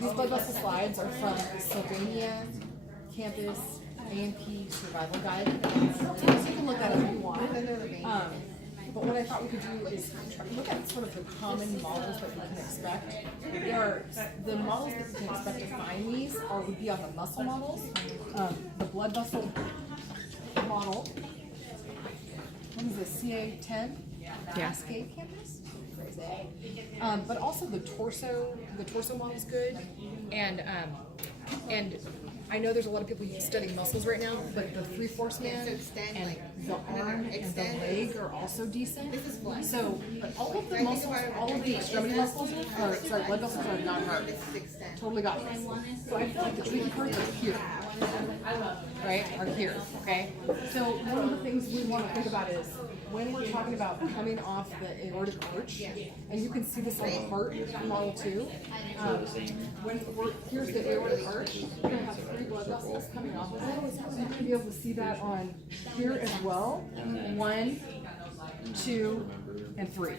These blood vessel slides are from Sylvania Campus A&P Survival Guide. So you can look at it if you want. But what I thought we could do is look at sort of the common models that we can expect. The models that you can expect to find these would be on the muscle models. The blood vessel model. What is this, CA10? Cascade Campus? But also the torso model is good, and I know there's a lot of people studying muscles right now, but the 3/4 man and the arm and the leg are also decent. So, but all of the muscles, all of the extremity muscles, blood vessels are not hard. Totally got this. So I feel like the tricky parts are here, right? Are here, okay? So one of the things we want to think about is when we're talking about coming off the aortic arch, and you can see this on the heart model too. Here's the aortic arch, we're going to have 3 blood vessels coming off of it. So you're going to be able to see that on here as well. 1, 2, and 3.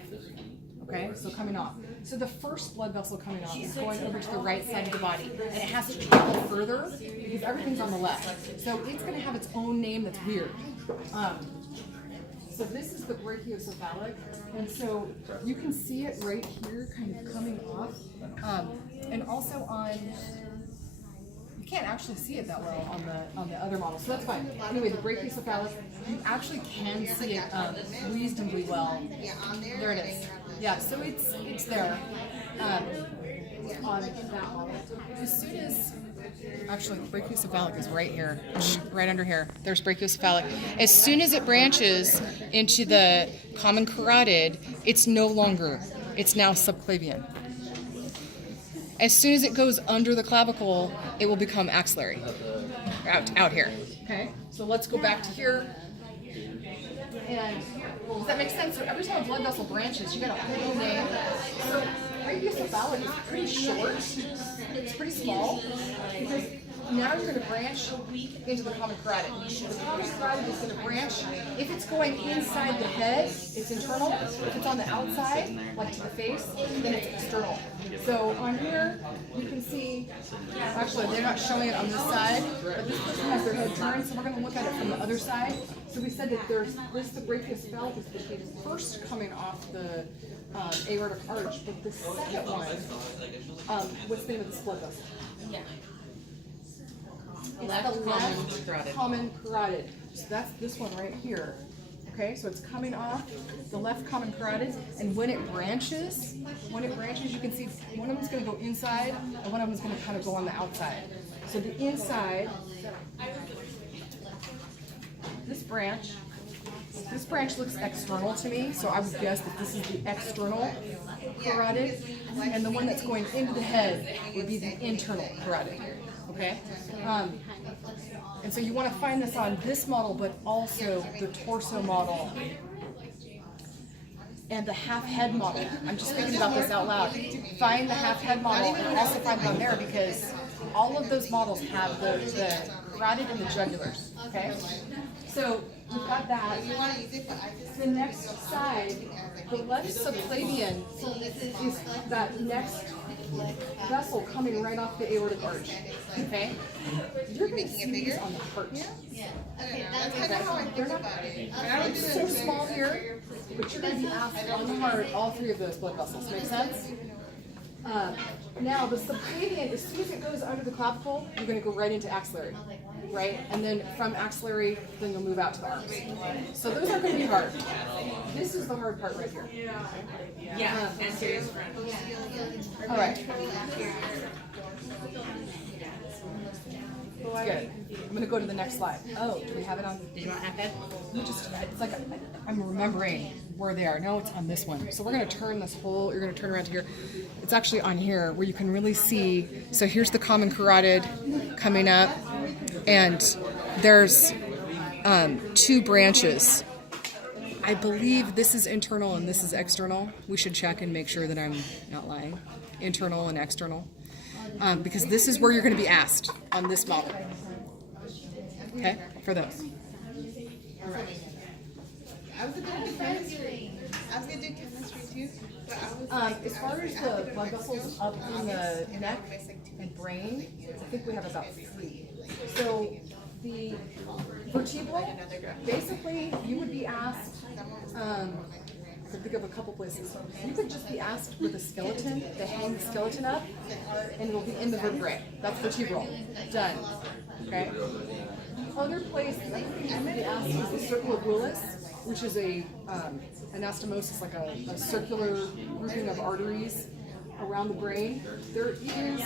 Okay, so coming off. So the first blood vessel coming off is going over to the right side of the body, and it has to travel further because everything's on the left. So it's going to have its own name that's weird. So this is the brachiocephalic, and so you can see it right here kind of coming off, and also you can't actually see it that well on the other model, so that's fine. Anyway, the brachiocephalic, you actually can see it reasonably well. There it is. Yeah, so it's there on that model. As soon as actually, brachiocephalic is right here, right under here. There's brachiocephalic. As soon as it branches into the common carotid, it's no longer, it's now subclavian. As soon as it goes under the clavicle, it will become axillary, out here. Okay, so let's go back to here. And does that make sense? So every time a blood vessel branches, you got a whole name. So brachiocephalic is pretty short. It's pretty small because now you're going to branch into the common carotid. The common carotid is going to branch. If it's going inside the head, it's internal. If it's on the outside, like to the face, then it's external. So on here, you can see, actually they're not showing it on this side, but this person has their head turned, so we're going to look at it from the other side. So we said that the brachiocephalic is the first coming off the aortic arch, but the second one, what's the name of this blood vessel? Yeah. It's the left common carotid. So that's this one right here. Okay, so it's coming off the left common carotid, and when it branches, you can see one of them is going to go inside, and one of them is going to kind of go on the outside. So the inside, this branch looks external to me, so I would guess that this is the external carotid, and the one that's going into the head would be the internal carotid. Okay? And so you want to find this on this model, but also the torso model and the half head model. I'm just thinking about this out loud. Find the half head model and also find it on there because all of those models have the carotid and the jugulars. Okay? So we've got that. The next side, the left subclavian is that next vessel coming right off the aortic arch. Okay? You're going to see these on the heart. Yeah. Okay, that's kind of how I think about it. It's so small here, but you're going to be asked on the heart all 3 of those blood vessels. Make sense? Now, the subclavian, as soon as it goes under the clavicle, you're going to go right into axillary, right? And then from axillary, then you'll move out to the arms. So those aren't going to be hard. This is the hard part right here. Yeah, anterior front. All right. Good. I'm going to go to the next slide. Oh, do we have it on? Do you want half head? It's like I'm remembering where they are. No, it's on this one. So we're going to turn this whole, you're going to turn around to here. It's actually on here where you can really see. So here's the common carotid coming up, and there's 2 branches. I believe this is internal and this is external. We should check and make sure that I'm not lying. Internal and external. Because this is where you're going to be asked on this model. Okay, for those. All right. I was going to do chemistry too. As far as the blood vessels up in the neck and brain, I think we have about 3. So the vertebral, basically, you would be asked, I can think of a couple places. You could just be asked with a skeleton, to hang the skeleton up, and it will be in the vertebrae. That's vertebral. Done. Okay? Other place I think you might be asked is the circle of Willis, which is a anastomosis, like a circular grouping of arteries around the brain. There is,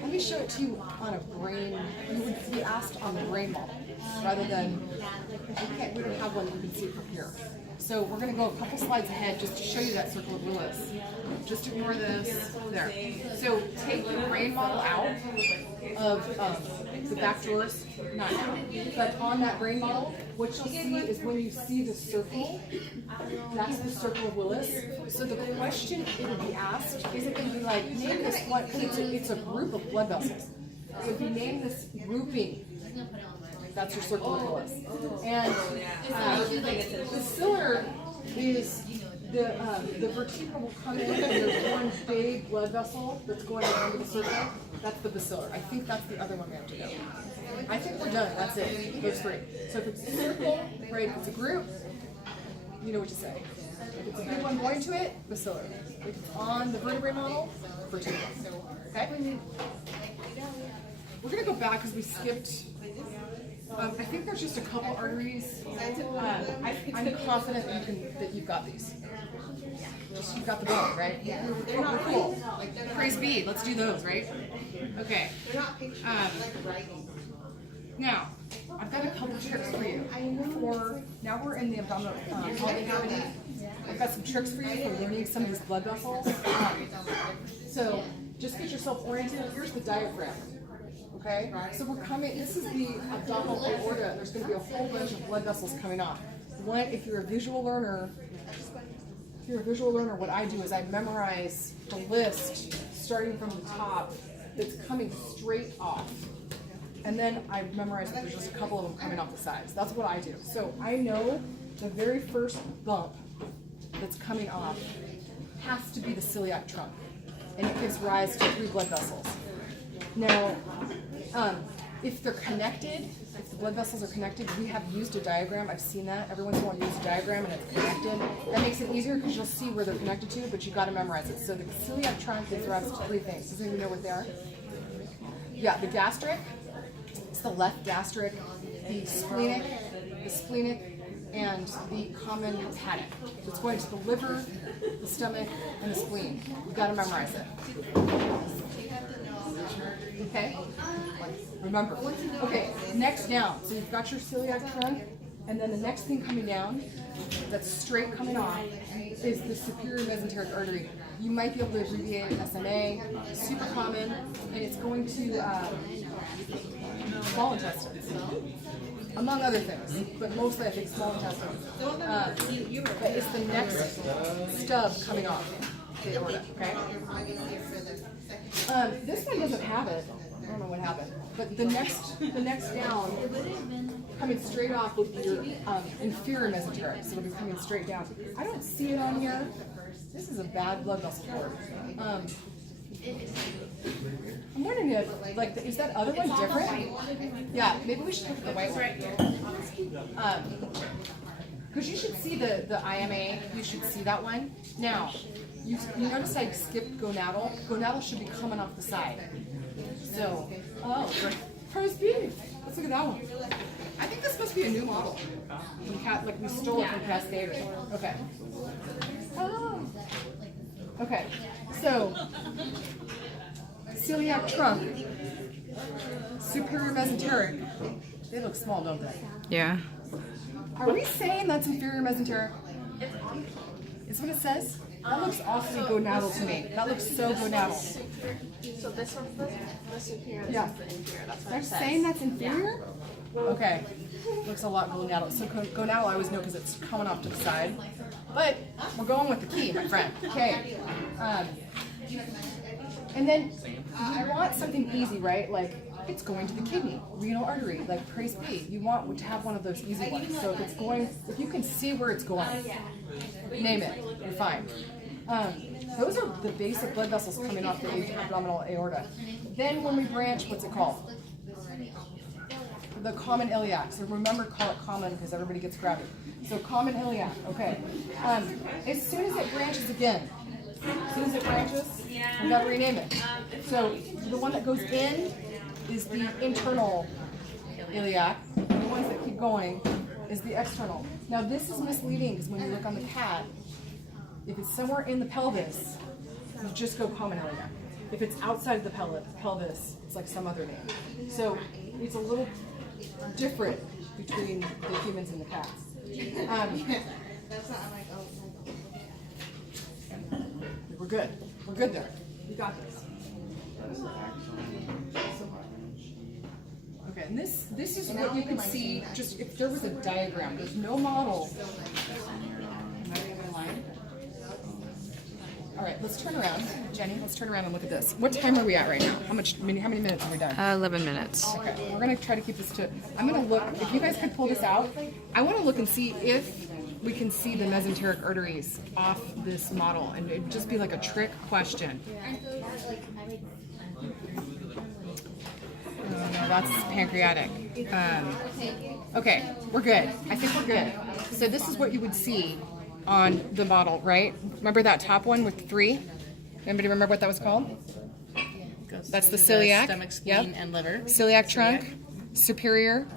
let me show it to you on a brain, you would be asked on the brain model, rather than, we don't have one that you can see from here. So we're going to go a couple slides ahead just to show you that circle of Willis. Just ignore this. There. So take the brain model out of the back drawers, not out. But on that brain model, what you'll see is when you see the circle, that's the circle of Willis. So the question it would be asked isn't going to be like, name this one, because it's a group of blood vessels. So if you name this grouping, that's your circle of Willis. And the cylinder is the vertebra will come in and there's one big blood vessel that's going around the circle. That's the basilar. I think that's the other one we have to go. I think we're done. That's it. Those 3. So if it's a circle, right, if it's a group, you know what to say. If it's a big one going to it, basilar. If it's on the vertebrae model, vertebra. Okay? We're going to go back because we skipped. I think there's just a couple arteries. I'm confident that you've got these. Just you've got the bone, right? Yeah. We're cool. Praise be. Let's do those, right? Okay. Now, I've got a couple tricks for you. Now we're in the abdominal cavity. I've got some tricks for you for learning some of these blood vessels. So just get yourself oriented. Here's the diaphragm. Okay, so we're coming, this is the abdominal aorta. There's going to be a whole bunch of blood vessels coming off. One, if you're a visual learner, what I do is I memorize the list starting from the top that's coming straight off. And then I memorize that there's just a couple of them coming off the sides. That's what I do. So I know the very first bump that's coming off has to be the celiac trunk. And it gives rise to 3 blood vessels. Now, if they're connected, if the blood vessels are connected, we have used a diagram. I've seen that. Every once in a while you use a diagram and it's connected. That makes it easier because you'll see where they're connected to, but you've got to memorize it. So the celiac trunk gives rise to 3 things. Does anyone know what they are? Yeah, the gastric. It's the left gastric, the splenic, and the common hepatic. So it's going to the liver, the stomach, and the spleen. You've got to memorize it. Okay? Remember. Okay, next down. So you've got your celiac trunk, and then the next thing coming down, that's straight coming off, is the superior mesenteric artery. You might be able to abbreviate it SMA, super common, and it's going to small intestines, among other things, but mostly I think small intestines. But it's the next stub coming off the aorta, okay? This one doesn't have it. I don't know what happened. But the next down, coming straight off would be your inferior mesenteric, so it'll be coming straight down. I don't see it on here. This is a bad blood vessel cord. I'm wondering if, like, is that other one different? Yeah, maybe we should look at the white one. Because you should see the IMA, you should see that one. Now, you notice I skipped gonadal. Gonadal should be coming off the side. So, praise be. Let's look at that one. I think this must be a new model. We stole it from Cascade or something. Okay. Oh. Okay. So, celiac trunk, superior mesenteric. They look small, don't they? Yeah. Are we saying that's inferior mesenteric? Is what it says? That looks awfully gonadal to me. That looks so gonadal. So this one's the superior, this Yeah. one's the inferior. That's what They're it says. saying that's inferior? Okay. Looks a lot gonadal. So gonadal I always know because it's coming off to the side. But we're going with the key, my friend. Okay. And then you want something easy, right? Like it's going to the kidney, renal artery, like praise be. You want to have one of those easy ones. So if it's going, if you can see where it's going, name it, you're fine. Those are the basic blood vessels coming off the abdominal aorta. Then when we branch, what's it called? The common iliac. So remember, call it common because everybody gets crowded. So common iliac, okay. As soon as it branches again, as soon as it branches, we gotta rename it. So the one that goes in is the internal iliac. And the ones that keep going is the external. Now this is misleading because when you look on the CAT, if it's somewhere in the pelvis, you just go common iliac. If it's outside of the pelvis, it's like some other name. So it's a little different between the humans and the cats. We're good. We're good there. We got this. Okay, and this is what you can see just if there was a diagram. There's no model. Am I in line? All right, let's turn around. Jenny, let's turn around and look at this. What time are we at right now? How many minutes have we done? 11 minutes. Okay, we're gonna try to keep this to, I'm gonna look, if you guys could pull this out, I wanna look and see if we can see the mesenteric arteries off this model, and it'd just be like a trick question. Oh, no, that's pancreatic. Okay, we're good. I think we're good. So this is what you would see on the model, right? Remember that top one with 3? Anybody remember what that was called? That's the celiac. Stomach, spleen, and liver. Celiac trunk, superior,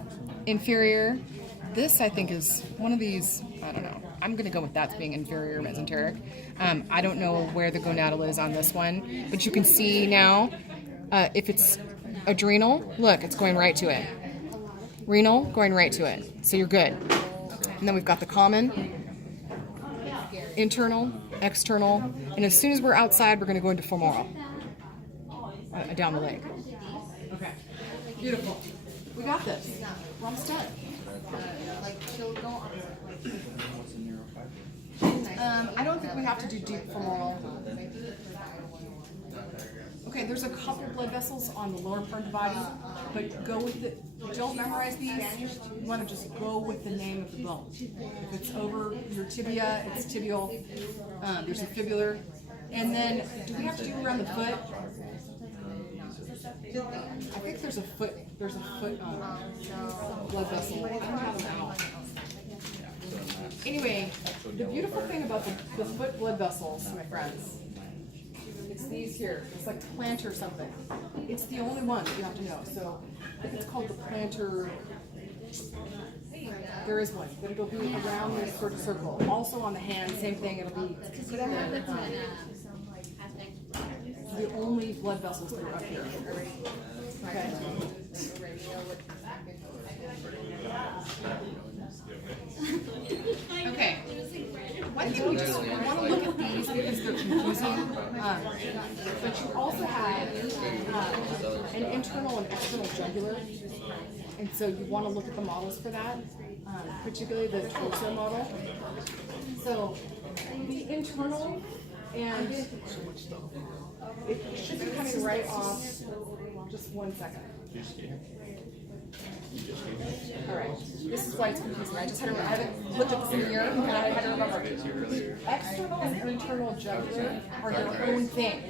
inferior. This, I think, is one of these, I don't know. I'm going to go with that being inferior mesenteric. I don't know where the gonadal is on this one, but you can see now, if it's adrenal, look, it's going right to it. Renal, going right to it. So you're good. And then we've got the common, internal, external, and as soon as we're outside, we're going to go into femoral, down the leg. Okay, beautiful. We got this. We're almost done. I don't think we have to do deep femoral. Okay, there's a couple blood vessels on the lower part of the body, but go with it. Don't memorize these. You want to just go with the name of the bone. If it's over your tibia, it's tibial. There's a fibular. And then, do we have to do around the foot? I think there's a foot blood vessel. I don't have them out. Anyway, the beautiful thing about the foot blood vessels, my friends, it's these here. It's like plantar something. It's the only one that you have to know. So it's called the plantar. There is one, but it'll be around this sort of circle. Also on the hand, same thing. It'll be the only blood vessels that are up here. Okay. Okay. One thing we just want to look at these because they're confusing, but you also have an internal and external jugular, and so you want to look at the models for that, particularly the torso model. So the internal, and it should be coming right off. Just 1 second. All right. This is why it's confusing. I haven't looked at this in a year, and I had to remember. The external and internal jugular are their own thing.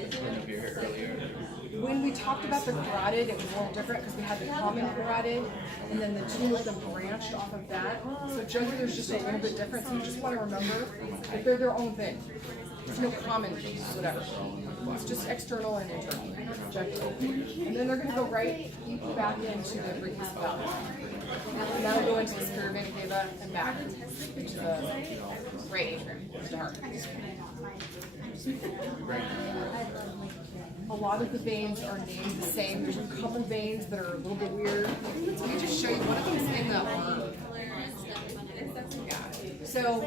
When we talked about the carotid, it was a little different because we had the common carotid, and then the two of them branched off of that. So jugular is just a little bit different. So you just want to remember that they're their own thing. There's no common whatever. It's just external and internal. Jugular. And then they're going to go right back into the brachiocephalic. And that'll go into the superior vena cava and back into the right atrium, into the heart. A lot of the veins are named the same. There's a couple veins that are a little bit weird. Let me just show you. One of them is in the arm. Yeah. So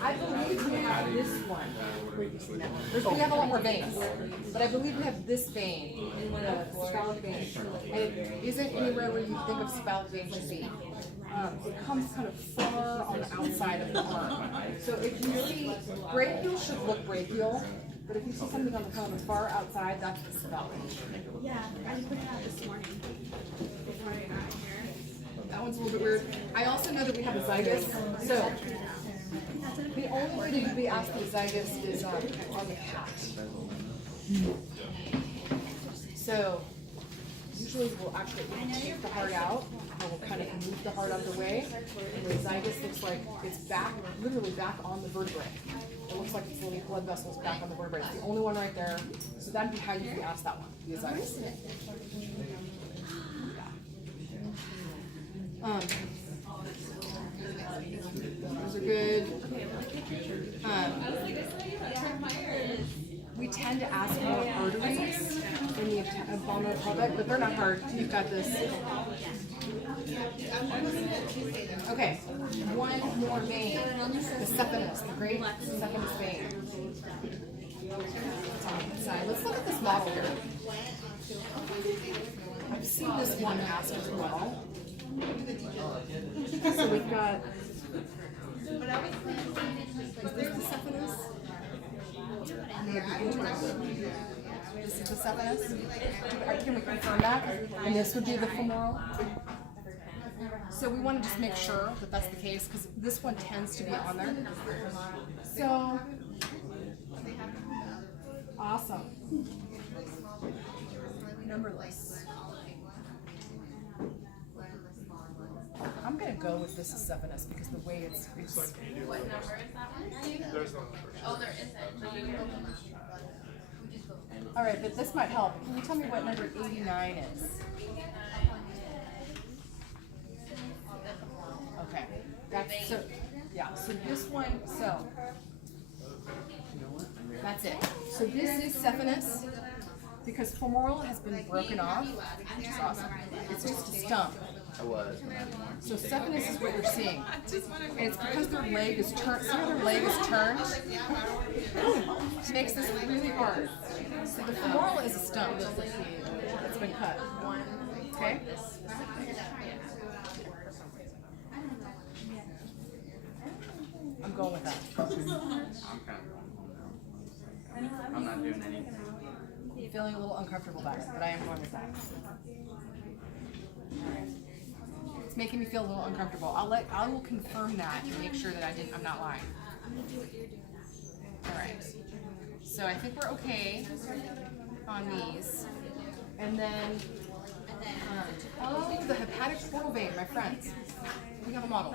I believe we have this one. We have a lot more veins, but I believe we have this vein, the cephalic vein. And it isn't anywhere where you think of cephalic vein to be. It comes kind of far on the outside of the arm. So if you see, brachial should look brachial. But if you see something on the far outside, that's the cephalic. Yeah, I put it out this morning before I got here. That one's a little bit weird. I also know that we have a zygus. So the only way to be asked the zygus is on the cat. So usually we'll actually take the heart out, and we'll kind of move the heart out of the way. And the zygus looks like it's back, literally back on the vertebrae. It looks like it's little blood vessels back on the vertebrae. It's the only one right there. So that'd be how you would ask that one, the zygus. Those are good. We tend to ask about arteries in the abdominal pelvic, but they're not hard. You've got this. Okay, one more vein. The cephalus, the great cephalus vein. It's on the side. Let's look at this model here. I've seen this one asked as well. So we've got. Is this the cephalus? This is the cephalus. Can we confirm that? And this would be the femoral. So we want to just make sure that that's the case because this one tends to be on there. So awesome. Numberless. I'm gonna go with this is cephalus because the way it's What number is that one? There's no number. Oh, there isn't. all right, but this might help. Can you tell me what number 89 is? Okay, that's so. Yeah, so this one. So that's it. So this is cephalus because femoral has been broken off, which is awesome. It's just a stump. I was. So cephalus is what you're seeing. And it's because their leg is turned, see how their leg is turned? It makes this really hard. So the femoral is a stump. It's been cut. Okay? I'm going with that. I'm not doing anything. I'm feeling a little uncomfortable about it, but I am going with that. It's making me feel a little uncomfortable. I will confirm that and make sure that I'm not lying. All right. So I think we're okay on these. And then, oh, the hepatic portal vein, my friends. We have a model.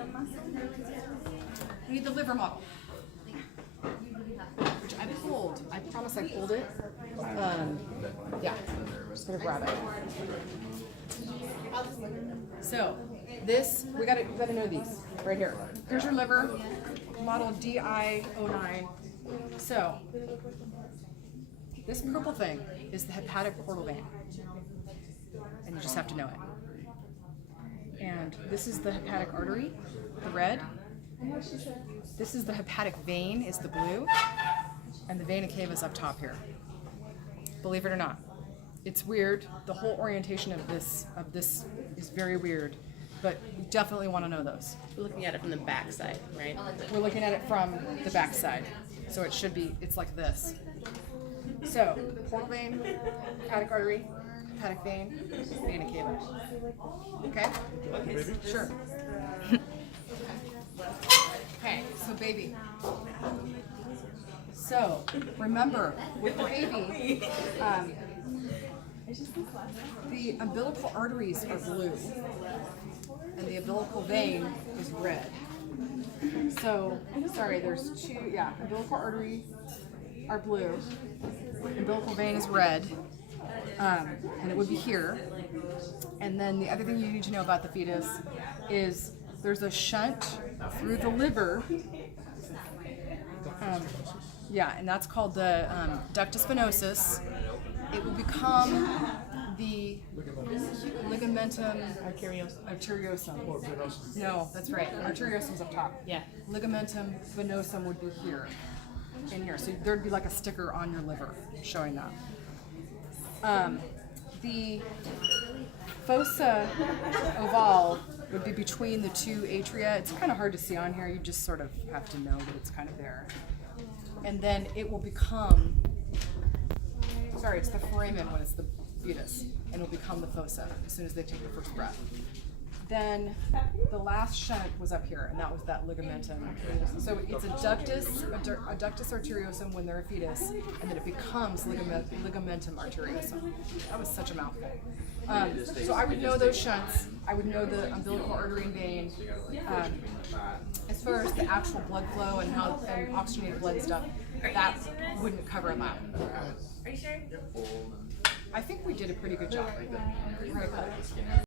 We need the liver model, which I pulled. I promise I pulled it. Yeah, just gonna grab it. So this, we gotta know these right here. Here's your liver, model DI09. So this purple thing is the hepatic portal vein, and you just have to know it. And this is the hepatic artery, the red. This is the hepatic vein, is the blue, and the vena cava is up top here. Believe it or not, it's weird. The whole orientation of this is very weird, but you definitely want to know those. We're looking at it from the back side, right? We're looking at it from the back side, so it should be. It's like this. So portal vein, hepatic artery, hepatic vein, vena cava. Okay? Sure. Okay, so baby. So remember, with the baby, the umbilical arteries are blue, and the umbilical vein is red. So, sorry, there's two, umbilical arteries are blue, umbilical vein is red, and it would be here. And then the other thing you need to know about the fetus is there's a shunt through the liver. And that's called the Ductus Venosus. It will become the ligamentum arteriosum. No, that's right. Arteriosum's up top. Yeah. Ligamentum venosum would be here, in here. So there'd be like a sticker on your liver showing that. The fossa ovale would be between the two atria. It's kind of hard to see on here. You just sort of have to know that it's kind of there. And then it will become sorry, it's the foramen when it's the fetus, and it'll become the fossa as soon as they take the first breath. Then the last shunt was up here, and that was that ligamentum. So it's a ductus arteriosum when they're a fetus, and then it becomes ligamentum arteriosum. That was such a mouthful. So I would know those shunts. I would know the umbilical artery and vein. As far as the actual blood flow and how and oxygenated blood stuff, that wouldn't cover a lap. Are you sure? I think we did a pretty good job.